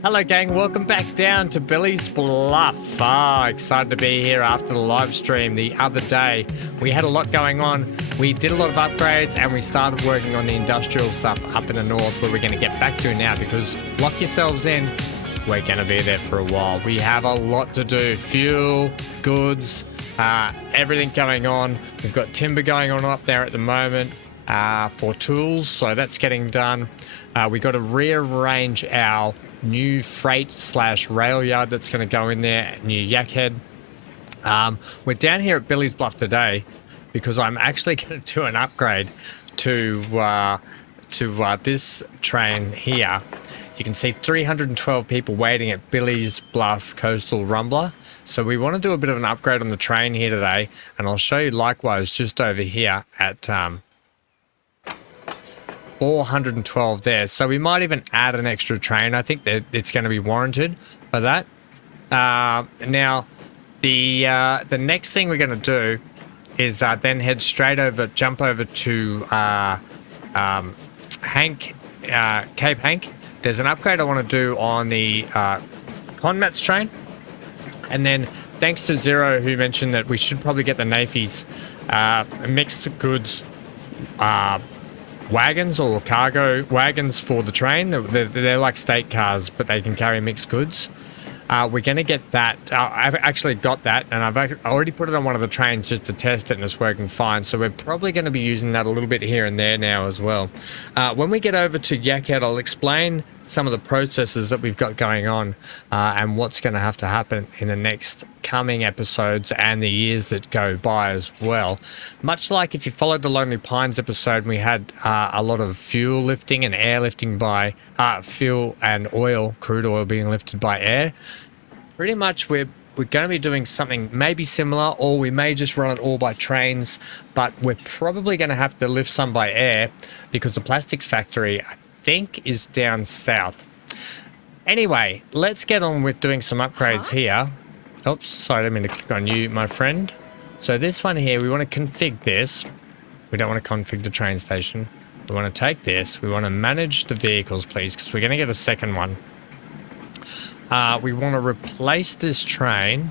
Hello gang, welcome back down to Billy's Bluff. Excited to be here after the live stream the other day. We had a lot going on. We did a lot of upgrades and we started working on the industrial stuff up in the north where we're going to get back to now because lock yourselves in, we're going to be there for a while. We have a lot to do. Fuel, goods, everything going on. We've got timber going on up there at the moment for tools, so that's getting done. We got to rearrange our new freight / rail yard that's going to go in there near Yakhead. We're down here at Billy's Bluff today because I'm actually going to do an upgrade to this train here. You can see 312 people waiting at Billy's Bluff Coastal Rumbler. So we want to do a bit of an upgrade on the train here today, and I'll show you likewise just over here at 412 there. So we might even add an extra train. I think that it's going to be warranted for that. Now, the next thing we're going to do is then head straight over, jump over to Cape Hank. There's an upgrade I want to do on the Conmats train. And then thanks to Zero, who mentioned that we should probably get the Nafis mixed goods wagons or cargo wagons for the train. They're like state cars, but they can carry mixed goods. We're going to get that. I've actually got that, and I've already put it on one of the trains just to test it, and it's working fine. So we're probably going to be using that a little bit here and there now as well. When we get over to Yakhead, I'll explain some of the processes that we've got going on and what's going to have to happen in the next coming episodes and the years that go by as well. Much like if you followed the Lonely Pines episode, we had a lot of fuel lifting and air lifting by fuel and oil, crude oil being lifted by air. Pretty much we're going to be doing something maybe similar, or we may just run it all by trains, but we're probably going to have to lift some by air because the plastics factory, I think, is down south. Anyway, let's get on with doing some upgrades here. Oops, sorry, I didn't mean to click on you, my friend. So this one here, we want to config this. We don't want to config the train station. We want to take this. We want to manage the vehicles, please, because we're going to get a second one. We want to replace this train.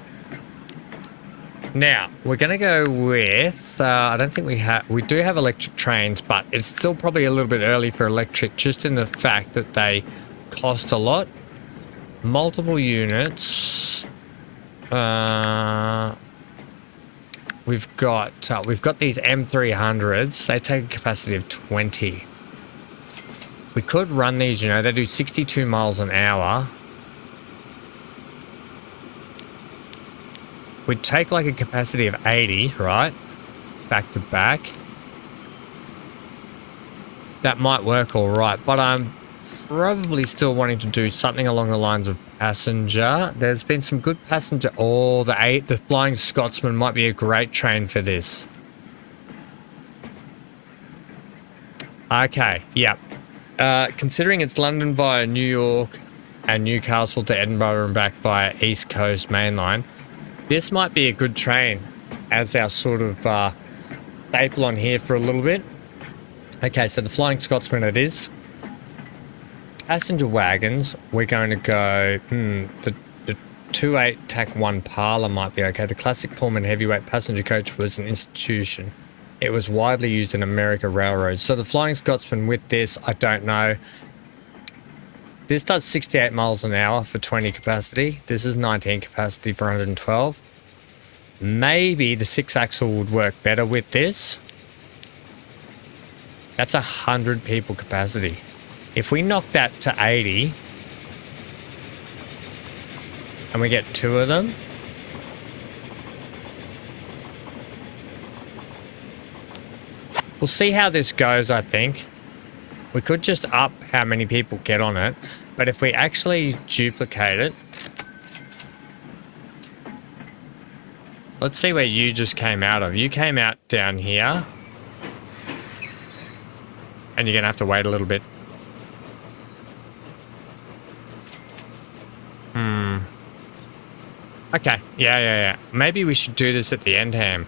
Now, we're going to go with, I don't think we do have electric trains, but it's still probably a little bit early for electric, just in the fact that they cost a lot. Multiple units. We've got these M300s. They take a capacity of 20. We could run these, you know, they do 62 miles an hour. We'd take like a capacity of 80, right? Back to back. That might work all right, but I'm probably still wanting to do something along the lines of passenger. There's been some good passenger. Oh, the Flying Scotsman might be a great train for this. Okay, yep. Considering it's London via New York and Newcastle to Edinburgh and back via East Coast mainline, this might be a good train as our sort of staple on here for a little bit. Okay, so the Flying Scotsman it is. Passenger wagons, we're going to go, the 2.8 TAC 1 Parlour might be okay. The classic Pullman heavyweight passenger coach was an institution. It was widely used in America railroads. So the Flying Scotsman with this, I don't know. This does 68 miles an hour for 20 capacity. This is 19 capacity for 112. Maybe the 6-axle would work better with this. That's 100 people capacity. If we knock that to 80 and we get 2 of them, we'll see how this goes, I think. We could just up how many people get on it, but if we actually duplicate it, let's see where you just came out of. You came out down here, and you're going to have to wait a little bit. Okay, yeah. Maybe we should do this at the end, Ham.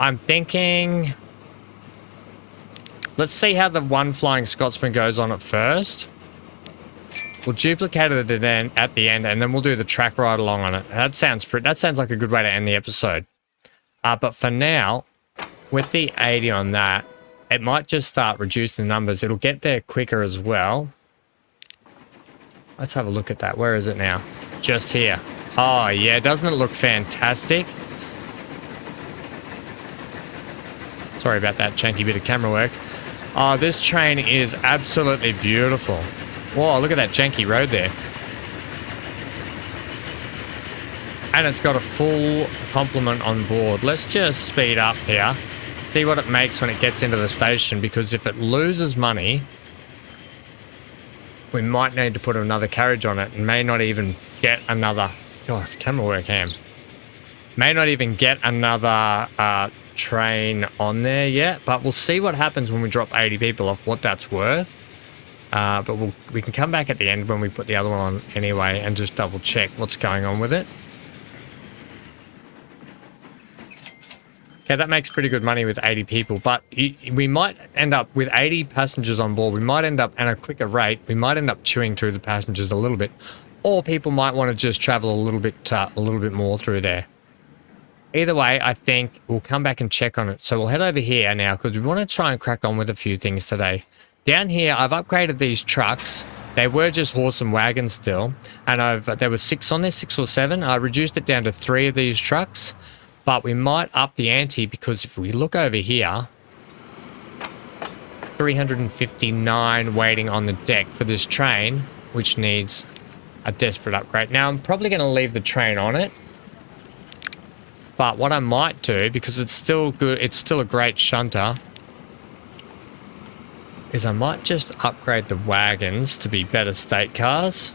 I'm thinking... Let's see how the one Flying Scotsman goes on at first. We'll duplicate it then at the end, and then we'll do the track ride along on it. That sounds like a good way to end the episode. But for now, with the 80 on that, it might just start reducing the numbers. It'll get there quicker as well. Let's have a look at that. Where is it now? Just here. Oh, yeah. Doesn't it look fantastic? Sorry about that janky bit of camera work. Oh, this train is absolutely beautiful. Whoa, look at that janky road there. And it's got a full complement on board. Let's just speed up here. See what it makes when it gets into the station, because if it loses money, we might need to put another carriage on it and may not even get another... God, the camera work, Ham. May not even get another train on there yet, but we'll see what happens when we drop 80 people off, what that's worth. But we can come back at the end when we put the other one on anyway and just double check what's going on with it. Okay, that makes pretty good money with 80 people, but we might end up with 80 passengers on board. We might end up at a quicker rate. We might end up chewing through the passengers a little bit, or people might want to just travel a little bit more through there. Either way, I think we'll come back and check on it. So we'll head over here now because we want to try and crack on with a few things today. Down here, I've upgraded these trucks. They were just horse and wagon still, and there were 6 on there, 6 or 7. I reduced it down to 3 of these trucks. But we might up the ante because if we look over here, 359 waiting on the deck for this train, which needs a desperate upgrade. Now, I'm probably going to leave the train on it. But what I might do, because it's still good, it's still a great shunter, is I might just upgrade the wagons to be better state cars.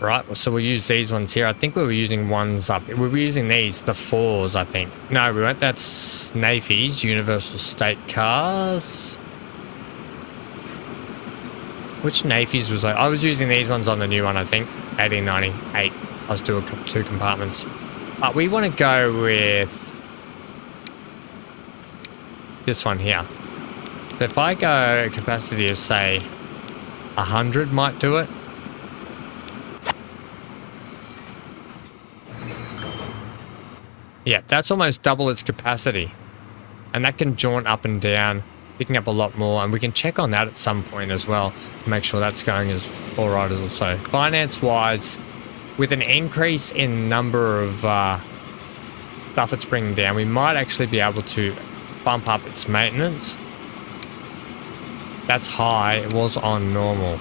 Right, so we'll use these ones here. I think we were using ones up. We were using these, the 4s, I think. No, we weren't. That's Nafy's Universal State Cars. Which Nafy's was I was using these ones on the new one, I think. 1898. Plus 2 compartments. But we want to go with this one here. So if I go a capacity of, say, 100 might do it. Yeah, that's almost double its capacity. And that can jaunt up and down, picking up a lot more. And we can check on that at some point as well to make sure that's going as all right also. Finance-wise, with an increase in number of stuff it's bringing down, we might actually be able to bump up its maintenance. That's high. It was on normal.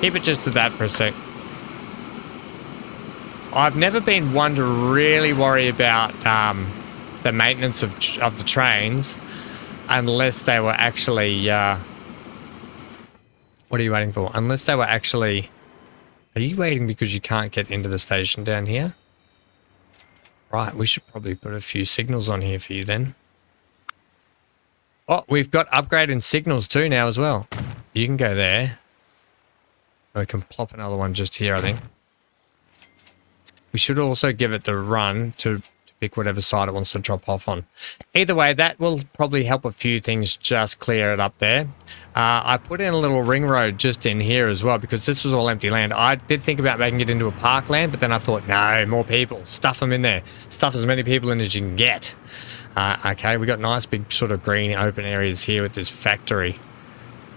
Keep it just to that for a sec. I've never been one to really worry about the maintenance of the trains unless they were actually... what are you waiting for? Unless they were actually... Are you waiting because you can't get into the station down here? Right, we should probably put a few signals on here for you then. Oh, we've got upgraded signals too now as well. You can go there. We can plop another one just here, I think. We should also give it the run to pick whatever side it wants to drop off on. Either way, that will probably help a few things just clear it up there. I put in a little ring road just in here as well because this was all empty land. I did think about making it into a parkland, but then I thought, no, more people. Stuff them in there. Stuff as many people in as you can get. Okay, we got nice big sort of green open areas here with this factory.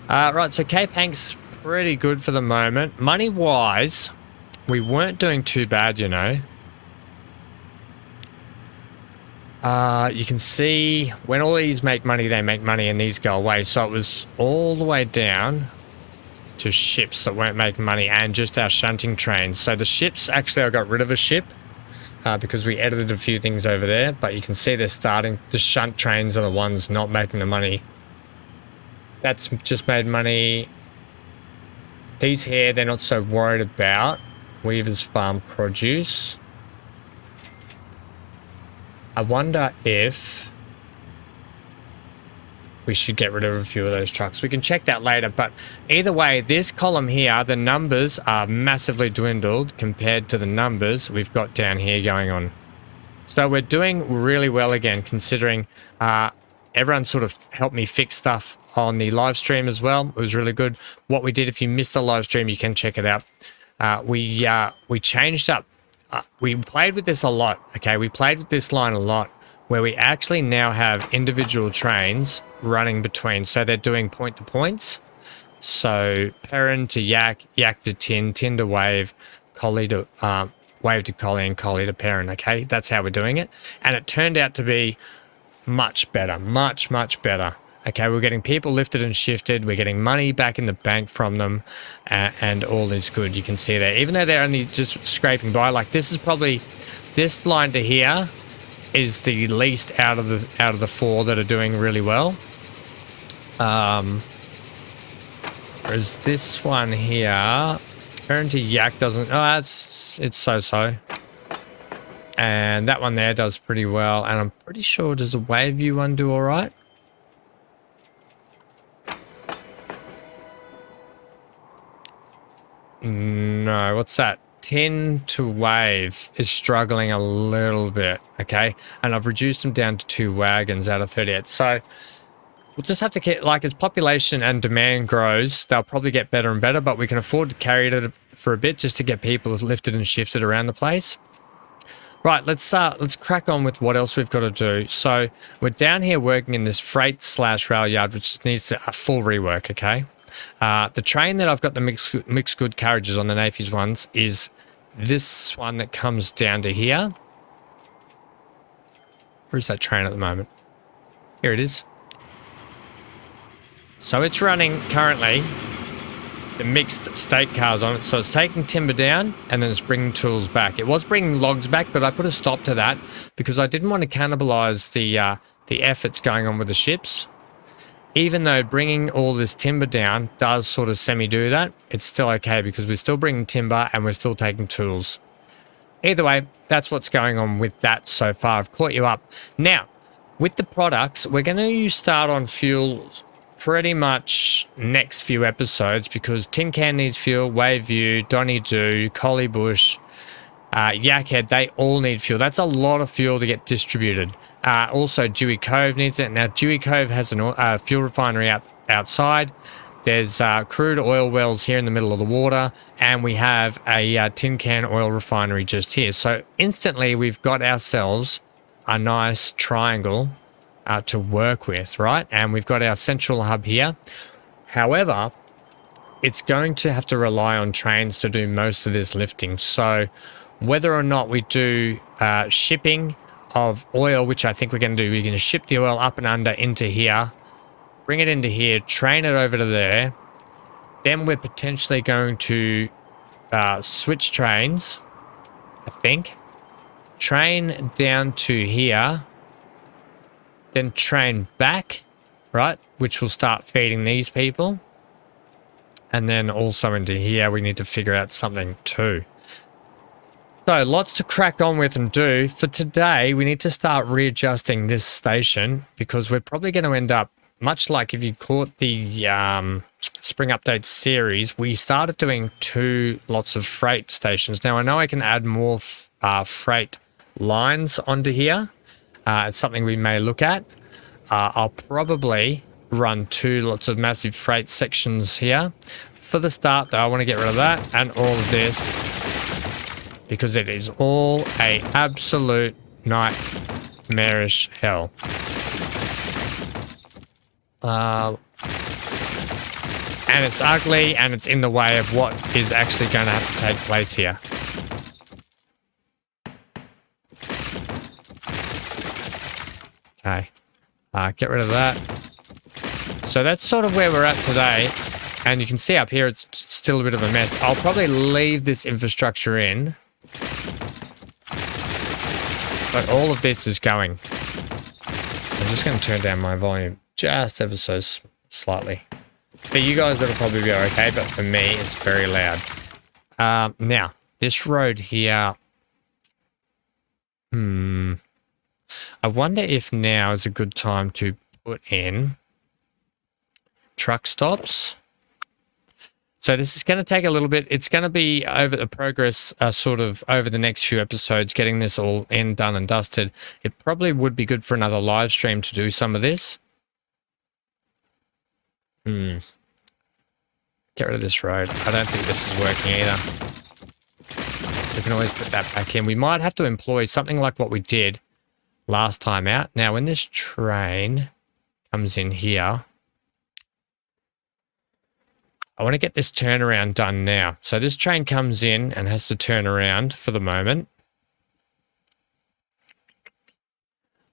Right, so Cape Hank's pretty good for the moment. Money-wise, we weren't doing too bad, you know. You can see when all these make money, they make money and these go away. So it was all the way down to ships that weren't making money and just our shunting trains. So the ships, actually I got rid of a ship because we edited a few things over there. But you can see they're starting, the shunt trains are the ones not making the money. That's just made money. These here, they're not so worried about. Weaver's Farm Produce. I wonder if we should get rid of a few of those trucks. We can check that later, but either way, this column here, the numbers are massively dwindled compared to the numbers we've got down here going on. So we're doing really well again, considering everyone sort of helped me fix stuff on the live stream as well. It was really good. What we did, if you missed the live stream, you can check it out. We changed up. We played with this a lot. Okay, we played with this line a lot, where we actually now have individual trains running between. So they're doing point to points. So Perrin to Yak, Yak to Tin, Tin to Wave, Collie to Wave to Collie, and Collie to Perrin. Okay, that's how we're doing it, and it turned out to be much better, much better. Okay, we're getting people lifted and shifted. We're getting money back in the bank from them, and all is good. You can see there, even though they're only just scraping by. Like this is probably, this line to here is the least out of the four that are doing really well. Whereas this one here, Turn to Yak doesn't. Oh, it's so. And that one there does pretty well. And I'm pretty sure, does the Wave View one do all right? No, what's that? 10 to Wave is struggling a little bit, okay? And I've reduced them down to 2 wagons out of 38. So we'll just have to get, like, as population and demand grows, they'll probably get better and better, but we can afford to carry it for a bit just to get people lifted and shifted around the place. Right, let's crack on with what else we've got to do. So we're down here working in this freight/rail yard, which needs a full rework, okay? The train that I've got the mixed good carriages on, the Nafies ones, is this one that comes down to here. Where's that train at the moment? Here it is. So it's running currently the mixed state cars on it. So it's taking timber down and then it's bringing tools back. It was bringing logs back, but I put a stop to that because I didn't want to cannibalize the efforts going on with the ships. Even though bringing all this timber down does sort of semi-do that, it's still okay because we're still bringing timber and we're still taking tools. Either way, that's what's going on with that so far. I've caught you up. Now, with the products, we're going to start on fuel pretty much next few episodes because Tin Can needs fuel, Wave View, Donny Do, Collie Bush, Yakhead, they all need fuel. That's a lot of fuel to get distributed. Also, Dewey Cove needs it. Now, Dewey Cove has a fuel refinery outside. There's crude oil wells here in the middle of the water, and we have a tin can oil refinery just here. So instantly, we've got ourselves a nice triangle to work with, right? And we've got our central hub here. However, it's going to have to rely on trains to do most of this lifting. So whether or not we do shipping of oil, which I think we're going to do, we're going to ship the oil up and under into here, bring it into here, train it over to there. Then we're potentially going to switch trains, I think. Train down to here, then train back, right? Which will start feeding these people. And then also into here, we need to figure out something too. So lots to crack on with and do. For today, we need to start readjusting this station because we're probably going to end up, much like if you caught the Spring Update series, we started doing 2 lots of freight stations. Now, I know I can add more freight lines onto here. It's something we may look at. I'll probably run 2 lots of massive freight sections here. For the start, though, I want to get rid of that and all of this, because it is all a absolute nightmarish hell. And it's ugly and it's in the way of what is actually going to have to take place here. Okay, get rid of that. So that's sort of where we're at today. And you can see up here, it's still a bit of a mess. I'll probably leave this infrastructure in. But all of this is going. I'm just going to turn down my volume just ever so slightly. For you guys, it'll probably be okay, but for me, it's very loud. Now, this road here. I wonder if now is a good time to put in truck stops. So this is going to take a little bit. It's going to be over the progress sort of over the next few episodes, getting this all done and dusted. It probably would be good for another live stream to do some of this. Get rid of this road. I don't think this is working either. We can always put that back in. We might have to employ something like what we did last time out. Now, when this train comes in here, I want to get this turnaround done now. So this train comes in and has to turn around for the moment.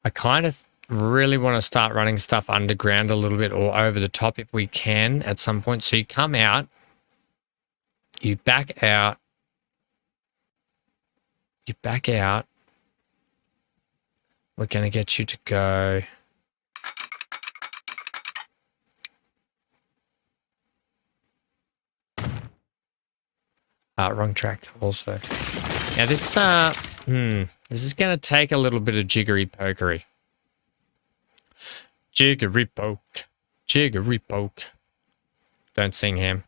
I kind of really want to start running stuff underground a little bit or over the top if we can at some point. So you come out, you back out, we're going to get you to go. Wrong track also. Now this, this is going to take a little bit of jiggery pokery. Jiggery poke. Jiggery poke. Don't sing him.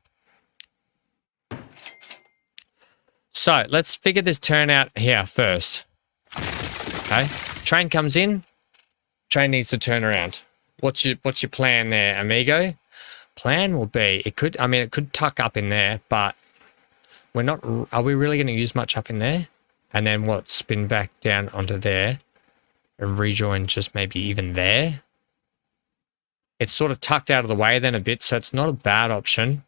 So let's figure this turn out here first. Okay. Train comes in. Train needs to turn around. What's your plan there, amigo? Plan will be, it could tuck up in there, but we're not, are we really going to use much up in there? And then what, spin back down onto there and rejoin just maybe even there? It's sort of tucked out of the way then a bit, so it's not a bad option.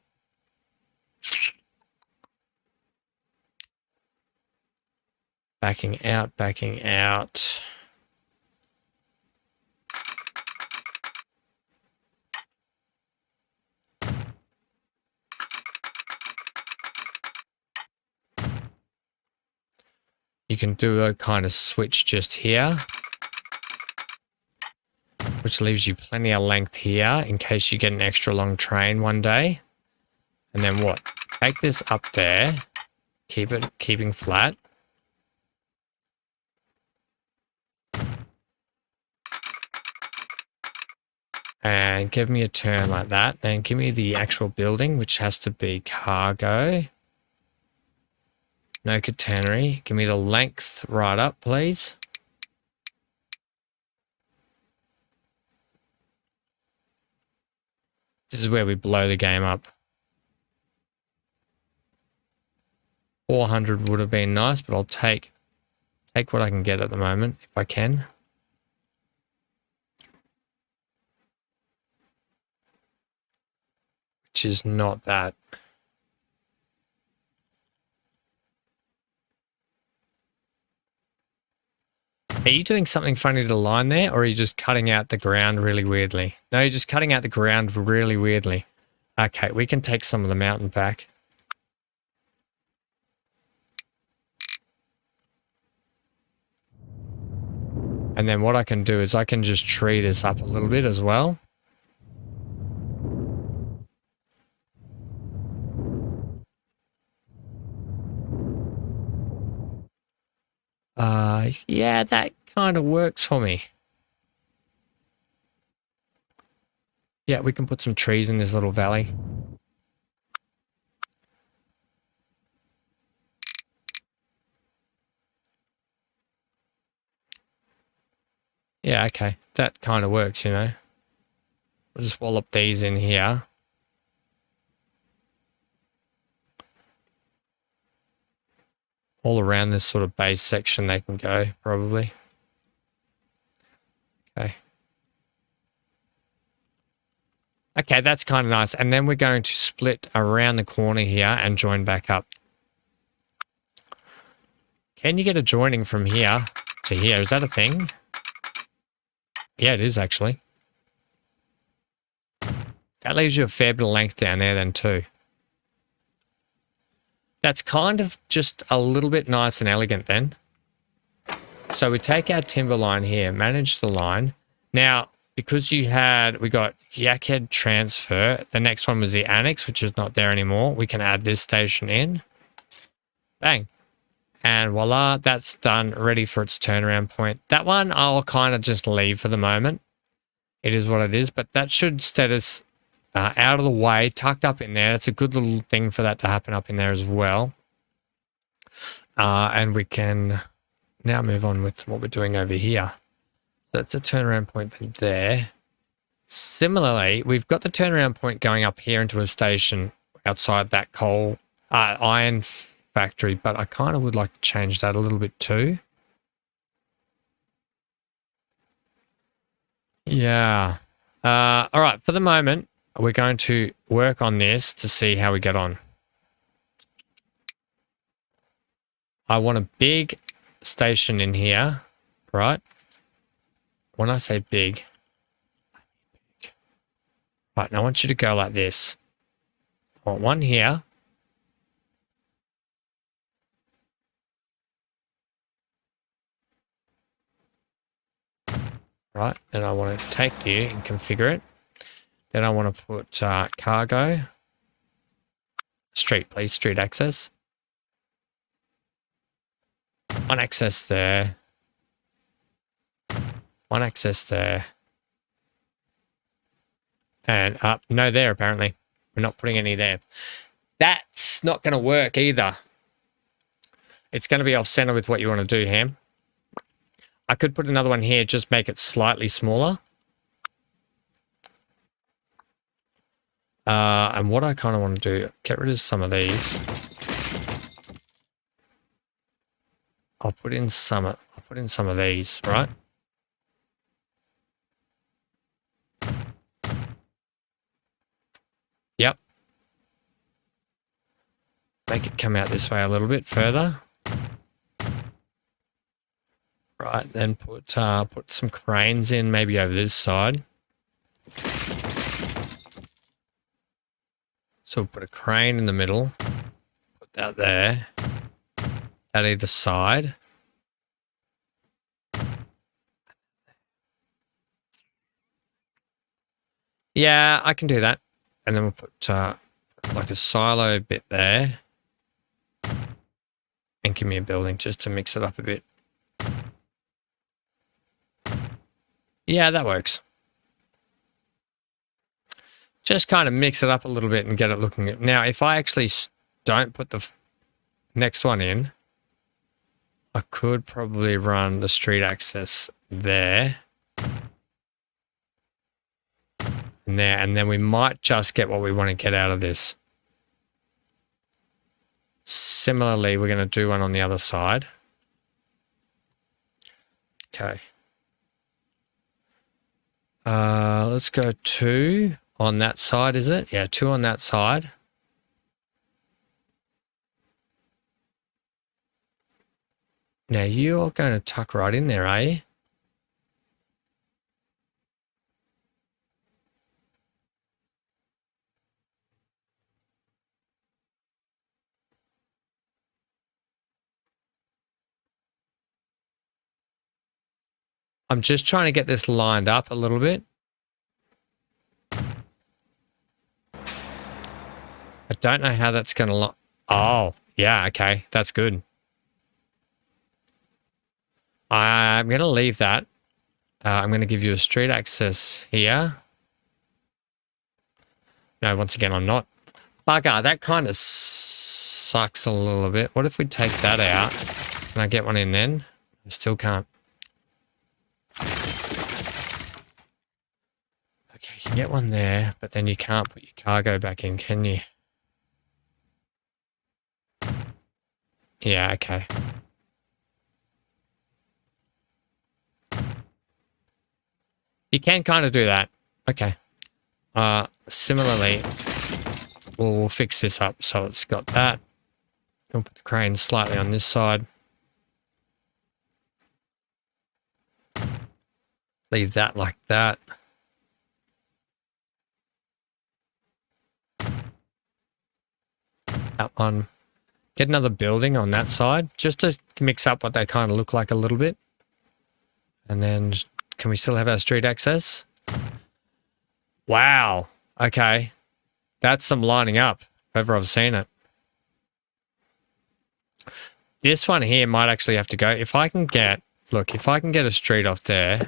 Backing out, backing out. You can do a kind of switch just here, which leaves you plenty of length here in case you get an extra long train one day. And then what? Take this up there, keeping flat. And give me a turn like that. Then give me the actual building, which has to be cargo. No catenary. Give me the length right up, please. This is where we blow the game up. 400 would have been nice, but I'll take what I can get at the moment, if I can. Which is not that. Are you doing something funny to the line there, or are you just cutting out the ground really weirdly? No, you're just cutting out the ground really weirdly. Okay, we can take some of the mountain back. And then what I can do is I can just tree this up a little bit as well. Yeah, that kind of works for me. Yeah, we can put some trees in this little valley. Yeah, okay. That kind of works, you know. We'll just wallop these in here. All around this sort of base section they can go, probably. Okay. Okay, that's kind of nice. And then we're going to split around the corner here and join back up. Can you get a joining from here to here? Is that a thing? Yeah, it is actually. That leaves you a fair bit of length down there then too. That's kind of just a little bit nice and elegant then. So we take our timber line here, manage the line. Now, because we got Yakhead transfer, the next one was the annex, which is not there anymore. We can add this station in. Bang. And voila, that's done, ready for its turnaround point. That one I'll kind of just leave for the moment. It is what it is, but that should set us out of the way, tucked up in there. That's a good little thing for that to happen up in there as well. And we can now move on with what we're doing over here. So that's a turnaround point there. Similarly, we've got the turnaround point going up here into a station outside that coal iron factory, but I kind of would like to change that a little bit too. Yeah. All right, for the moment, we're going to work on this to see how we get on. I want a big station in here, right? When I say big, right, now I want you to go like this. I want one here. Right, and I want to take you and configure it. Then I want to put cargo. Street, please, street access. One access there. One access there. And no there, apparently. We're not putting any there. That's not going to work either. It's going to be off center with what you want to do, Ham. I could put another one here, just make it slightly smaller. And what I kind of want to do, get rid of some of these. I'll put in some of these, right? Yep. Make it come out this way a little bit further. Right, then put some cranes in, maybe over this side. So we'll put a crane in the middle. Put that there. At either side. Yeah, I can do that. And then we'll put like a silo bit there. And give me a building just to mix it up a bit. Yeah, that works. Just kind of mix it up a little bit and get it looking at. Now, if I actually don't put the next one in, I could probably run the street access there. And there, and then we might just get what we want to get out of this. Similarly, we're going to do one on the other side. Okay. Let's go 2 on that side, is it? Yeah, 2 on that side. Now you're going to tuck right in there, are you? I'm just trying to get this lined up a little bit. I don't know how that's going to... Oh, yeah, okay. That's good. I'm going to leave that. I'm going to give you a street access here. No, once again, I'm not. Bugger, that kind of sucks a little bit. What if we take that out? Can I get one in then? I still can't. Okay, you can get one there, but then you can't put your cargo back in, can you? Yeah, okay. You can kind of do that. Okay. Similarly, we'll fix this up so it's got that. We'll put the crane slightly on this side. Leave that like that. That one. Get another building on that side, just to mix up what they kind of look like a little bit. And then, can we still have our street access? Wow. Okay. That's some lining up, if ever I've seen it. This one here might actually have to go. If I can get, look, if I can get a street off there.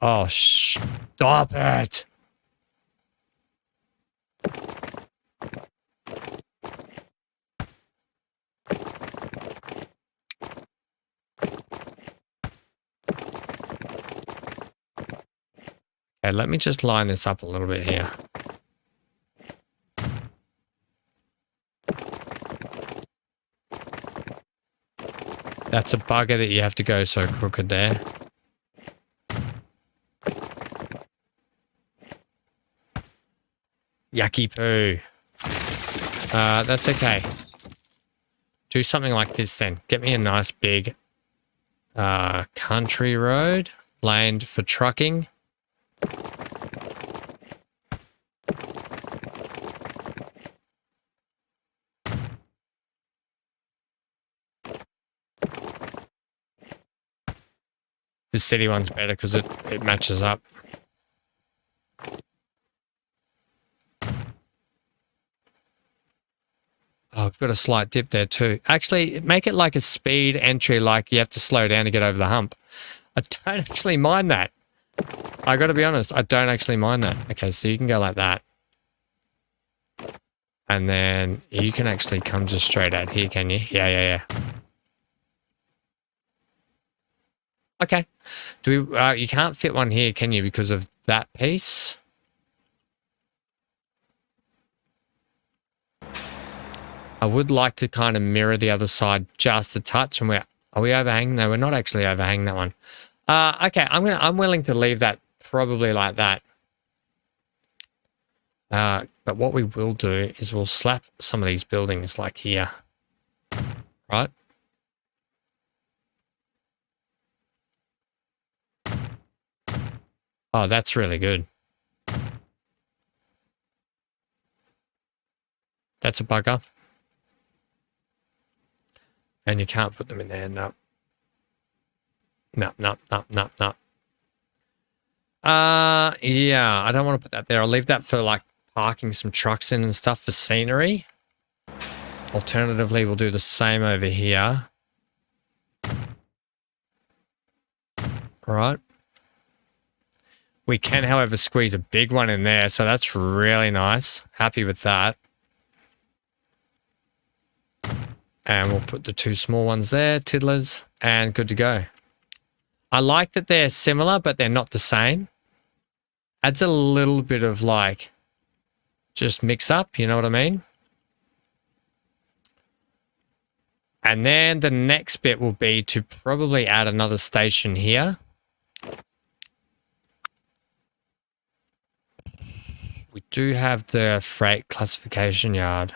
Oh, stop it. Okay, let me just line this up a little bit here. That's a bugger that you have to go so crooked there. Yucky poo. That's okay. Do something like this then. Get me a nice big country road laned for trucking. The city one's better because it matches up. Oh, I've got a slight dip there too. Actually, make it like a speed entry, like you have to slow down to get over the hump. I don't actually mind that. I got to be honest, I don't actually mind that. Okay, so you can go like that. And then you can actually come just straight out here, can you? Yeah. Okay. Do we? You can't fit one here, can you, because of that piece? I would like to kind of mirror the other side just a touch. And are we overhanging? No, we're not actually overhanging that one. Okay, I'm willing to leave that probably like that. But what we will do is we'll slap some of these buildings like here, right? Oh, that's really good. That's a bugger. And you can't put them in there. No. No. Yeah, I don't want to put that there. I'll leave that for like parking some trucks in and stuff for scenery. Alternatively, we'll do the same over here. Right. We can, however, squeeze a big one in there, so that's really nice. Happy with that. And we'll put the two small ones there, tiddlers, and good to go. I like that they're similar, but they're not the same. Adds a little bit of like, just mix up, you know what I mean? And then the next bit will be to probably add another station here. We do have the freight classification yard.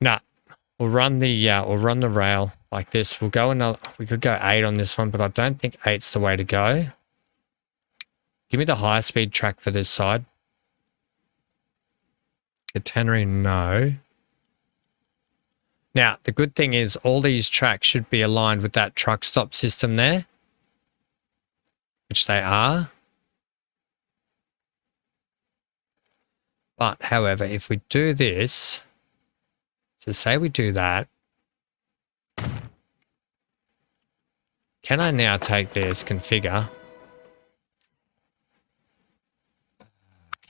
Nah, we'll run the rail like this. We'll go another. We could go 8 on this one, but I don't think 8's the way to go. Give me the high speed track for this side. Catenary, no. Now, the good thing is all these tracks should be aligned with that truck stop system there, which they are. But, however, if we do this, so say we do that, can I now take this, configure,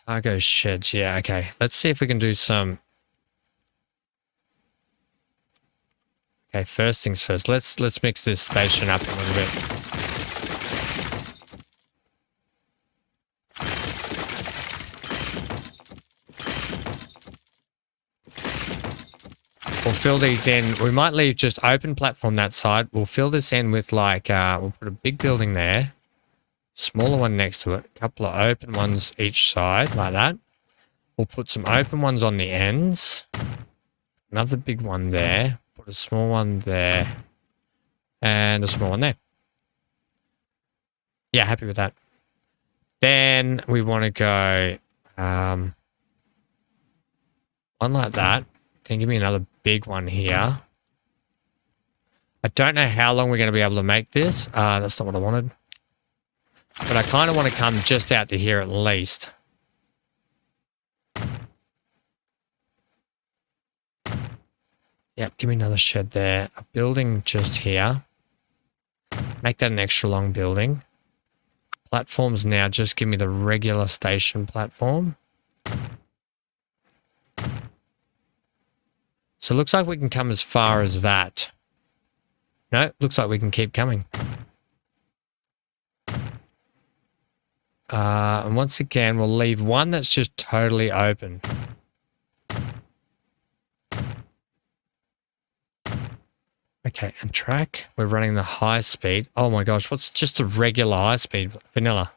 cargo sheds? Yeah, okay. Let's see if we can do some. Okay, first things first. Let's mix this station up a little bit. We'll fill these in. We might leave just open platform that side. We'll fill this in with like, we'll put a big building there, smaller one next to it, a couple of open ones each side like that. We'll put some open ones on the ends, another big one there, put a small one there, and a small one there. Yeah, happy with that. Then we want to go one like that. Then give me another big one here. I don't know how long we're going to be able to make this. That's not what I wanted. But I kind of want to come just out to here at least. Yep, give me another shed there. A building just here. Make that an extra long building. Platforms now, just give me the regular station platform. So it looks like we can come as far as that. No, looks like we can keep coming. And once again, we'll leave one that's just totally open. Okay, and track, we're running the high speed. Oh my gosh, what's just a regular high speed? Vanilla.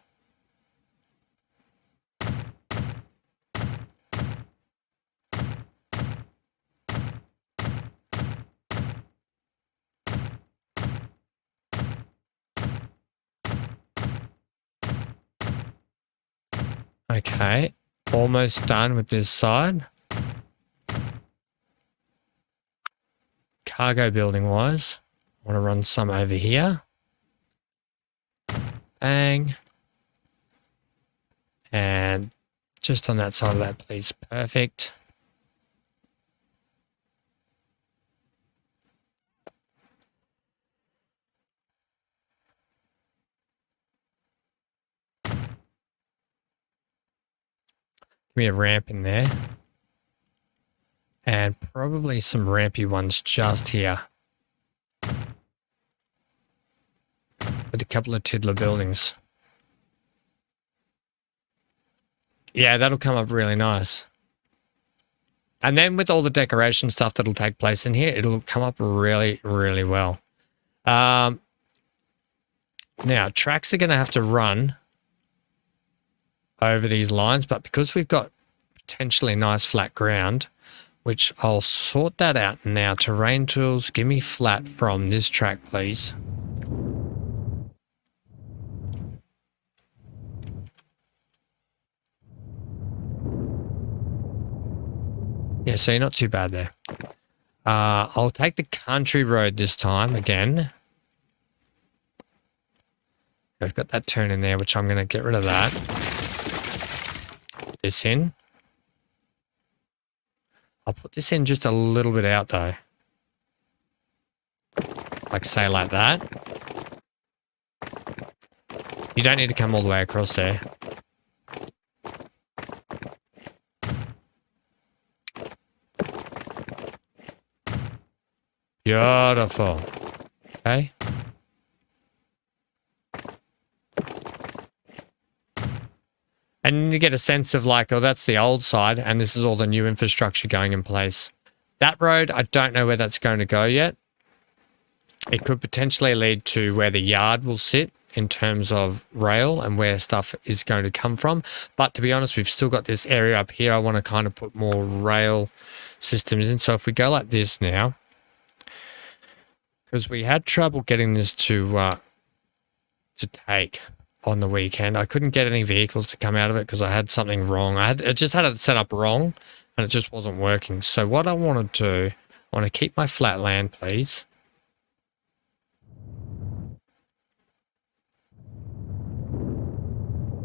Okay, almost done with this side. Cargo building wise, I want to run some over here. Bang. And just on that side of that, please. Perfect. Give me a ramp in there. And probably some rampy ones just here. With a couple of tiddler buildings. Yeah, that'll come up really nice. And then with all the decoration stuff that'll take place in here, it'll come up really, really well. Now, tracks are going to have to run over these lines, but because we've got potentially nice flat ground, which I'll sort that out now. Terrain tools, give me flat from this track, please. Yeah, so you're not too bad there. I'll take the country road this time again. I've got that turn in there, which I'm going to get rid of that. Put this in. I'll put this in just a little bit out though. Like say like that. You don't need to come all the way across there. Beautiful. Okay. And you get a sense of like, oh, that's the old side, and this is all the new infrastructure going in place. That road, I don't know where that's going to go yet. It could potentially lead to where the yard will sit in terms of rail and where stuff is going to come from. But to be honest, we've still got this area up here. I want to kind of put more rail systems in. So if we go like this now, because we had trouble getting this to take on the weekend. I couldn't get any vehicles to come out of it because I had something wrong. I just had it set up wrong and it just wasn't working. So what I want to do, I want to keep my flat land, please.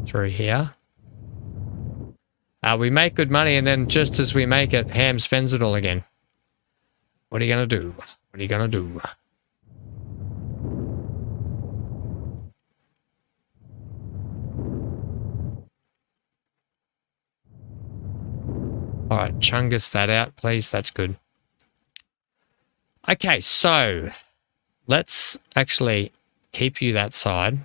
Through here. We make good money, and then just as we make it, Ham spends it all again. What are you going to do? What are you going to do? All right, chungus that out, please. That's good. Okay, so let's actually keep you that side.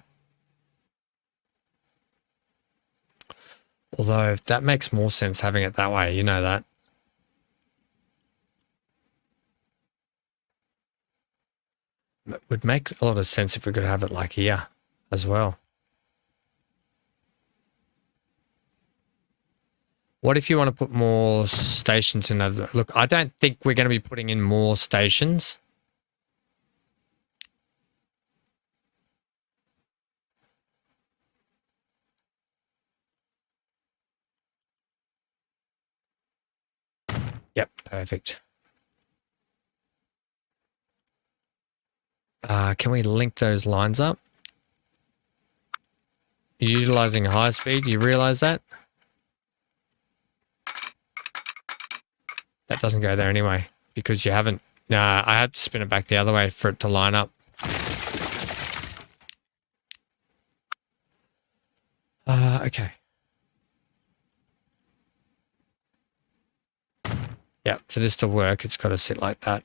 Although that makes more sense having it that way, you know that. It would make a lot of sense if we could have it like here as well. What if you want to put more stations in? Look, I don't think we're going to be putting in more stations. Yep, perfect. Can we link those lines up? You're utilizing high speed, you realize that? That doesn't go there anyway, because you haven't... Nah, I have to spin it back the other way for it to line up. Okay. Yeah, for this to work, it's got to sit like that.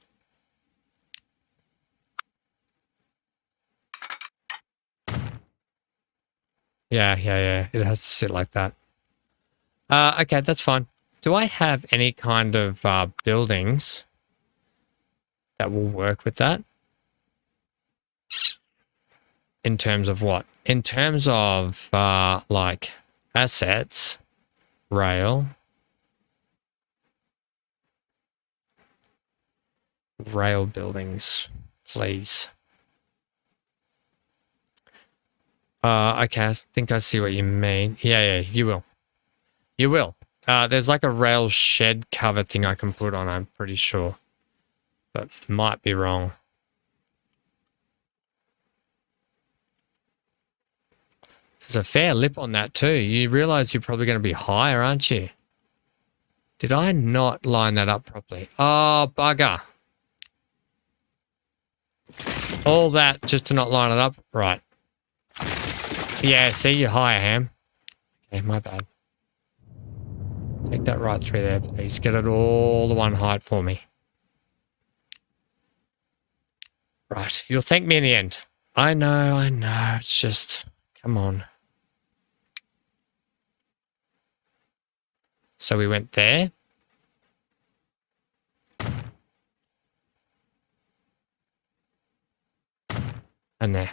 Yeah. It has to sit like that. Okay, that's fine. Do I have any kind of buildings that will work with that? In terms of what? In terms of like assets, rail buildings, please. Okay, I think I see what you mean. Yeah, you will. You will. There's like a rail shed cover thing I can put on, I'm pretty sure. But might be wrong. There's a fair lip on that too. You realize you're probably going to be higher, aren't you? Did I not line that up properly? Oh, bugger. All that just to not line it up? Right. Yeah, see, you're higher, Ham. Okay, my bad. Take that right through there, please. Get it all the one height for me. Right. You'll thank me in the end. I know. It's just, come on. So we went there. And there.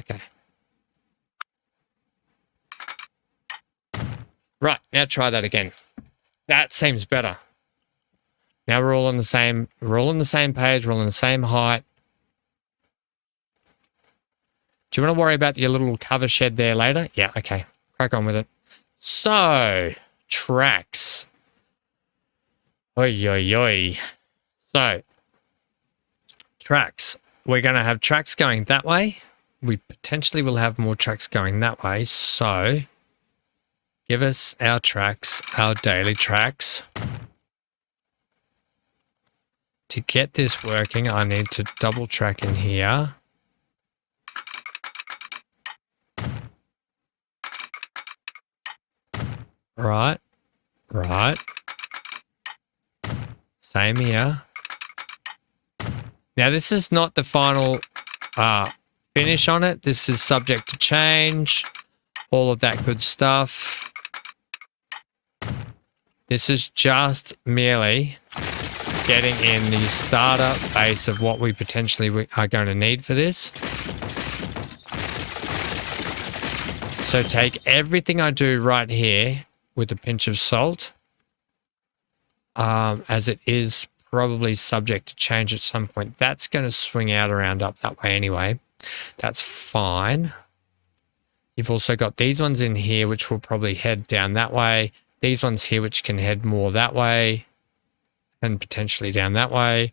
Okay. Right. Now try that again. That seems better. Now we're all on the same page. We're all on the same height. Do you want to worry about your little cover shed there later? Yeah, okay. Crack on with it. So, tracks. Oi. So, tracks. We're going to have tracks going that way. We potentially will have more tracks going that way. So, give us our tracks, our daily tracks. To get this working, I need to double track in here. Right. Same here. Now, this is not the final finish on it. This is subject to change. All of that good stuff. This is just merely getting in the starter base of what we potentially are going to need for this. So take everything I do right here with a pinch of salt, as it is probably subject to change at some point. That's going to swing out around up that way anyway. That's fine. You've also got these ones in here, which will probably head down that way. These ones here, which can head more that way and potentially down that way.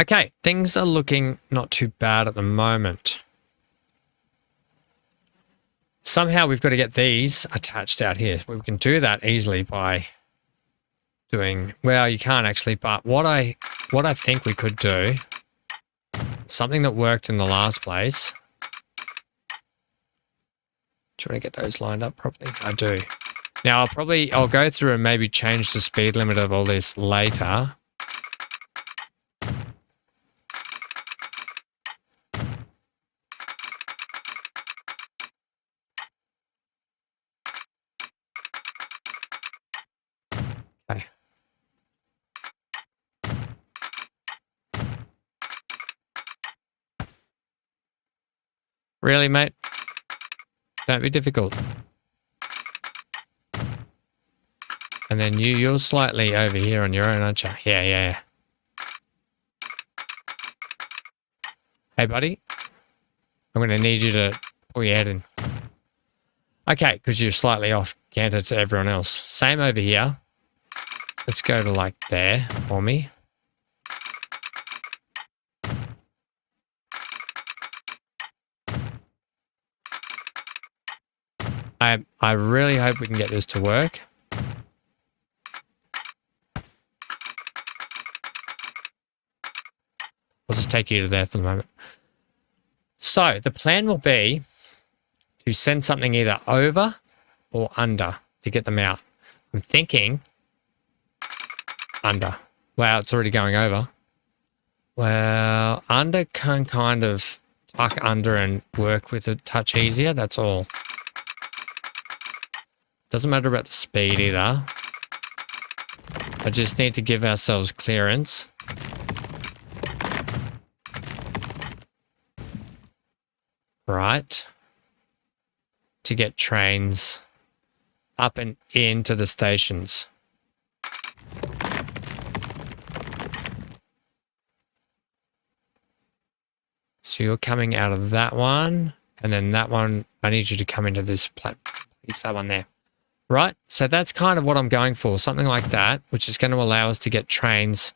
Okay, things are looking not too bad at the moment. Somehow we've got to get these attached out here. We can do that easily by doing, well, you can't actually, but what I think we could do, something that worked in the last place. Do you want to get those lined up properly? I do. Now I'll go through and maybe change the speed limit of all this later. Okay. Really, mate? Don't be difficult. And then you're slightly over here on your own, aren't you? Yeah. Hey, buddy. I'm going to need you to pull your head in. Okay, because you're slightly off canter to everyone else. Same over here. Let's go to like there for me. I really hope we can get this to work. We'll just take you to there for the moment. So the plan will be to send something either over or under to get them out. I'm thinking under. Wow, it's already going over. Well, under can kind of tuck under and work with a touch easier. That's all. Doesn't matter about the speed either. I just need to give ourselves clearance. Right. To get trains up and into the stations. So you're coming out of that one, and then that one, I need you to come into this platform. It's that one there. Right, so that's kind of what I'm going for, something like that, which is going to allow us to get trains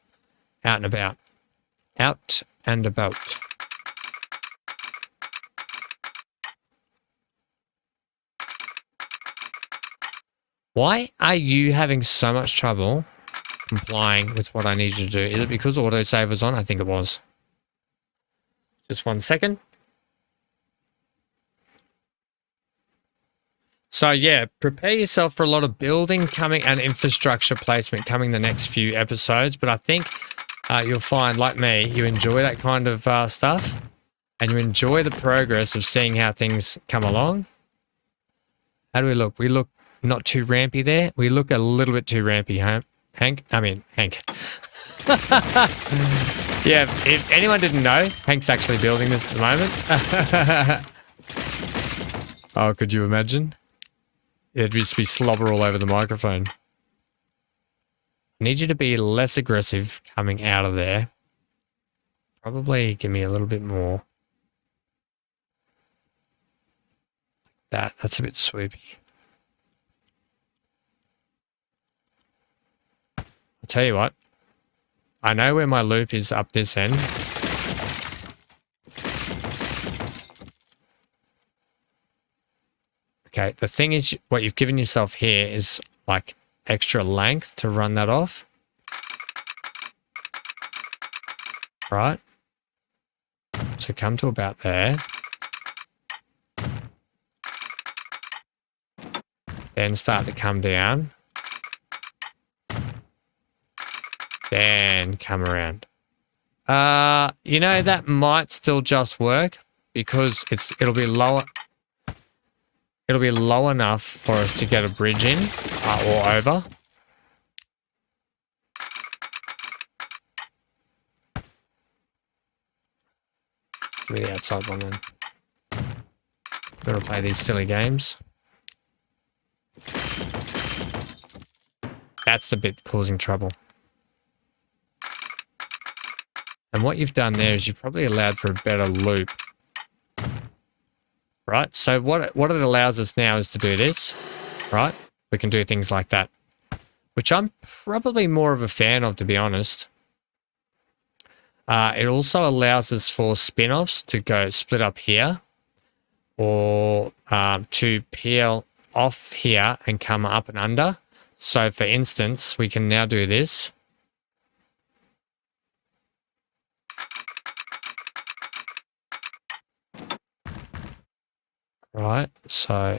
out and about. Out and about. Why are you having so much trouble complying with what I need you to do? Is it because autosave was on? I think it was. Just 1 second. So yeah, prepare yourself for a lot of building coming and infrastructure placement coming the next few episodes. But I think you'll find, like me, you enjoy that kind of stuff, and you enjoy the progress of seeing how things come along. How do we look? We look not too rampy there. We look a little bit too rampy, Hank. Yeah, if anyone didn't know, Hank's actually building this at the moment. Oh, could you imagine? It'd just be slobber all over the microphone. I need you to be less aggressive coming out of there. Probably give me a little bit more. That's a bit swoopy. I'll tell you what. I know where my loop is up this end. Okay, the thing is, what you've given yourself here is like extra length to run that off. Right? So come to about there. Then start to come down. Then come around. You know, that might still just work because it'll be lower. It'll be low enough for us to get a bridge in or over. Give me the outside one then. I'm gonna play these silly games. That's the bit causing trouble. And what you've done there is you've probably allowed for a better loop. Right? So what it allows us now is to do this, right? We can do things like that, which I'm probably more of a fan of, to be honest. It also allows us for spin-offs to go split up here or to peel off here and come up and under. So for instance, we can now do this. Right, so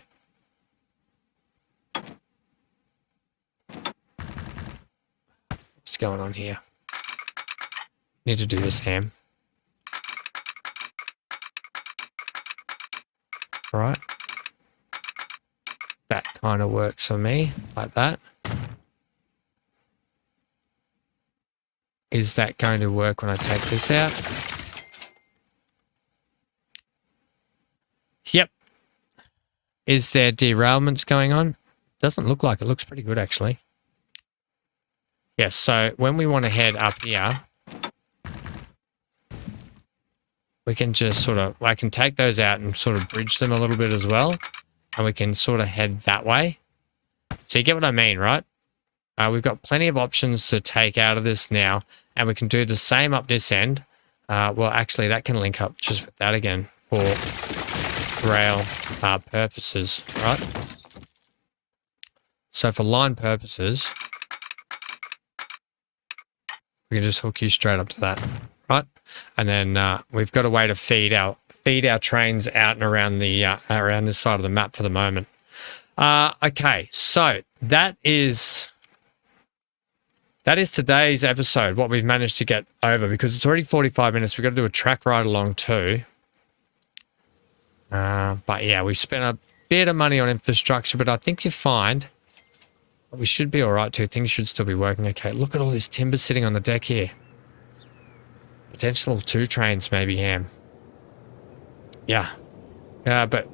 what's going on here? Need to do this, Ham. Right. That kind of works for me, like that. Is that going to work when I take this out? Yep. Is there derailments going on? Doesn't look like it. Looks pretty good, actually. Yes, so when we want to head up here, we can just sort of, I can take those out and sort of bridge them a little bit as well. And we can sort of head that way. So you get what I mean, right? We've got plenty of options to take out of this now. And we can do the same up this end. Well, actually, that can link up just with that again for rail purposes, right? So for line purposes, we can just hook you straight up to that, right? And then we've got a way to feed our trains out and around the around this side of the map for the moment. Okay, so that's that is today's episode, what we've managed to get over, because it's already 45 minutes. We've got to do a track ride along too. But yeah, we've spent a bit of money on infrastructure, but I think you find we should be all right too. Things should still be working okay. Look at all this timber sitting on the deck here. Potential 2 trains maybe, Ham. Yeah. But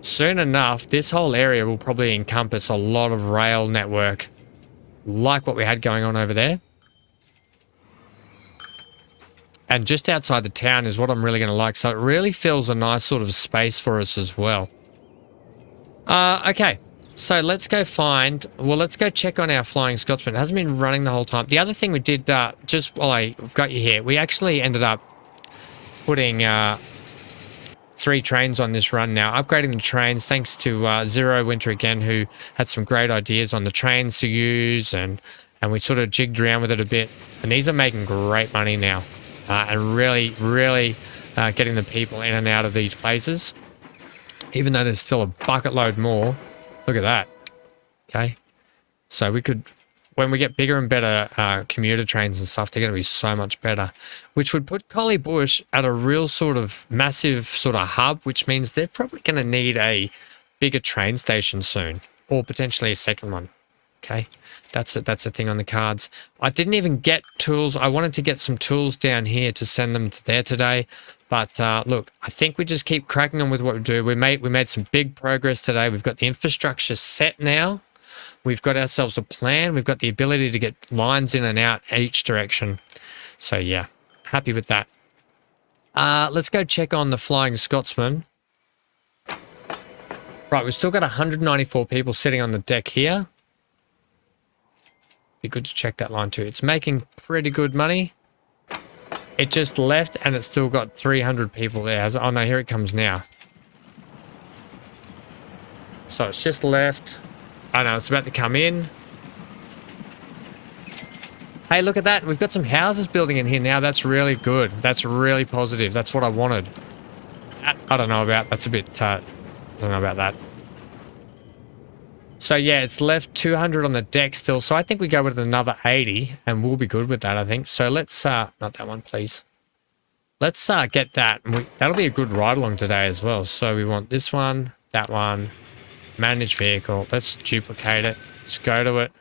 soon enough, this whole area will probably encompass a lot of rail network, like what we had going on over there. And just outside the town is what I'm really going to like. So it really fills a nice sort of space for us as well. Okay. So let's go let's go check on our Flying Scotsman. It hasn't been running the whole time. The other thing we did, just while I've got you here, we actually ended up putting 3 trains on this run now, upgrading the trains thanks to Zero Winter again, who had some great ideas on the trains to use, and we sort of jigged around with it a bit. And these are making great money now. And really getting the people in and out of these places, even though there's still a bucket load more. Look at that. Okay, so we could, when we get bigger and better commuter trains and stuff, they're going to be so much better, which would put Collie Bush at a real sort of massive sort of hub, which means they're probably going to need a bigger train station soon, or potentially a second one. Okay, that's a thing on the cards. I didn't even get tools. I wanted to get some tools down here to send them to there today. But look, I think we just keep cracking on with what we do. We made some big progress today. We've got the infrastructure set now. We've got ourselves a plan. We've got the ability to get lines in and out each direction. So yeah, happy with that. Let's go check on the Flying Scotsman. Right, we've still got 194 people sitting on the deck here. Be good to check that line too. It's making pretty good money. It just left and it's still got 300 people there. Oh no, here it comes now. So it's just left. I know, it's about to come in. Hey, look at that. We've got some houses building in here now. That's really good. That's really positive. That's what I wanted. I don't know about. That's a bit, I don't know about that. So yeah, it's left 200 on the deck still. So I think we go with another 80 and we'll be good with that, I think. So let's, not that one, please. Let's get that. That'll be a good ride along today as well. So we want this one, that one, manage vehicle. Let's duplicate it. Let's go to it.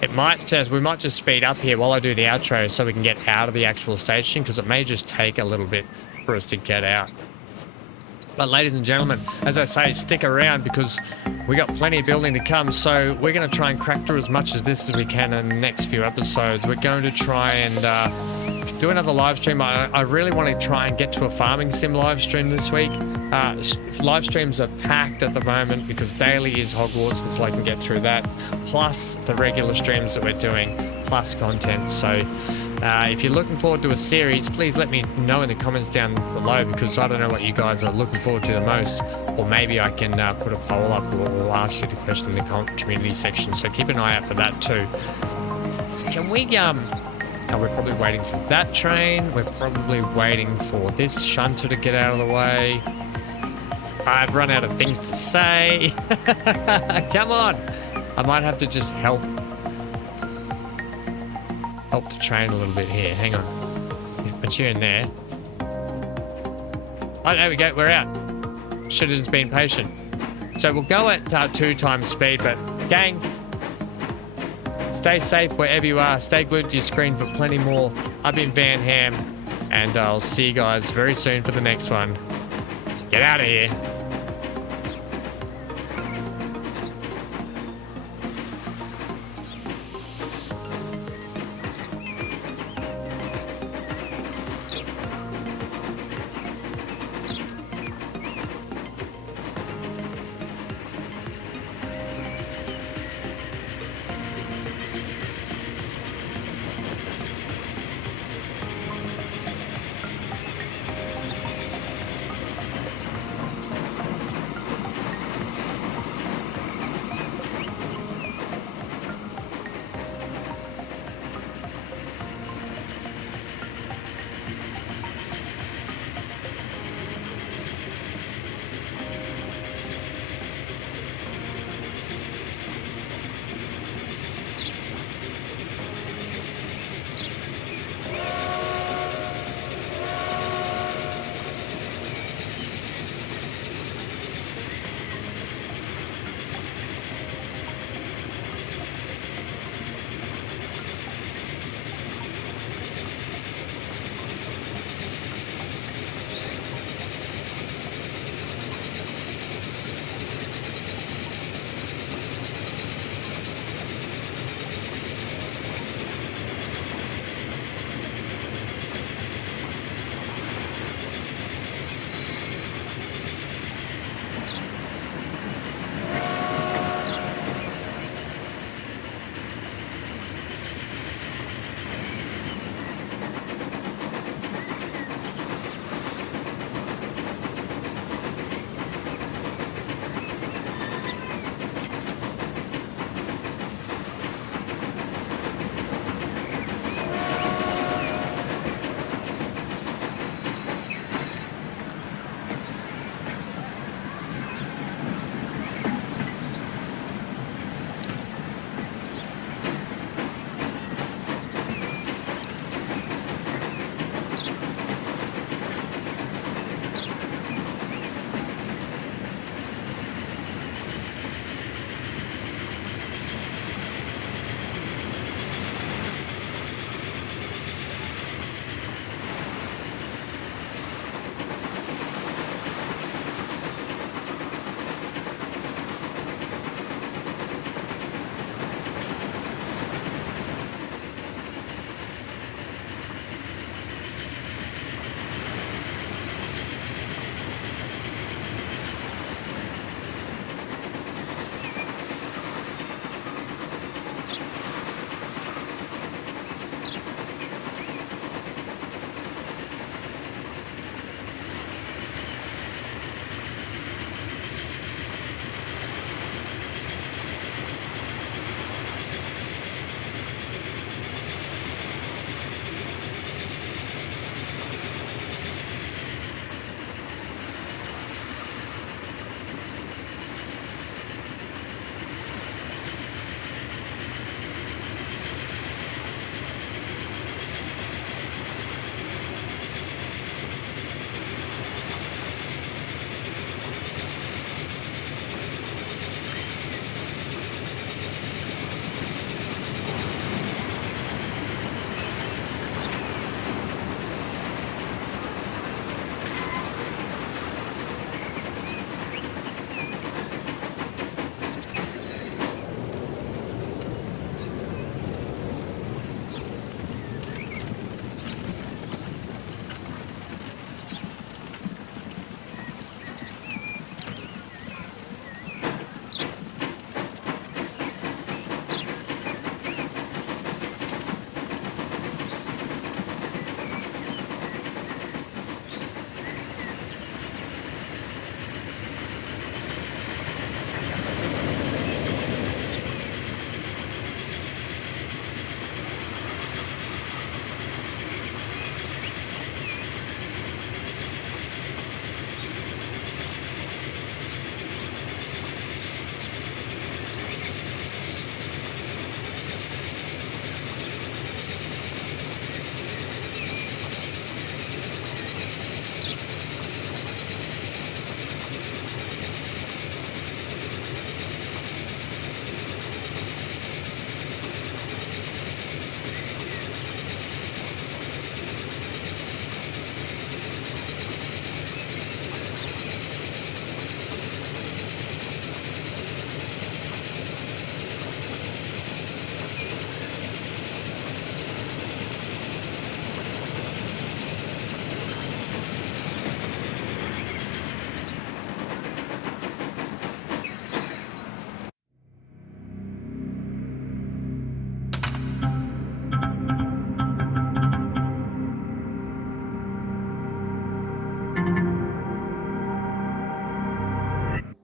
It might just, we might just speed up here while I do the outro so we can get out of the actual station, because it may just take a little bit for us to get out. But ladies and gentlemen, as I say, stick around because we got plenty of building to come. So we're going to try and crack through as much as this as we can in the next few episodes. We're going to try and do another live stream. I really want to try and get to a farming sim live stream this week. Live streams are packed at the moment because daily is Hogwarts, and so I can get through that. Plus the regular streams that we're doing, plus content. So if you're looking forward to a series, please let me know in the comments down below, because I don't know what you guys are looking forward to the most. Or maybe I can put a poll up or ask you the question in the community section. So keep an eye out for that too. Can we, oh, we're probably waiting for that train. We're probably waiting for this shunter to get out of the way. I've run out of things to say. Come on. I might have to just help the train a little bit here. Hang on. Put you in there. Oh, there we go. We're out. Should have just been patient. So we'll go at 2 times speed, but gang, stay safe wherever you are. Stay glued to your screen for plenty more. I've been Van Ham, and I'll see you guys very soon for the next one. Get out of here.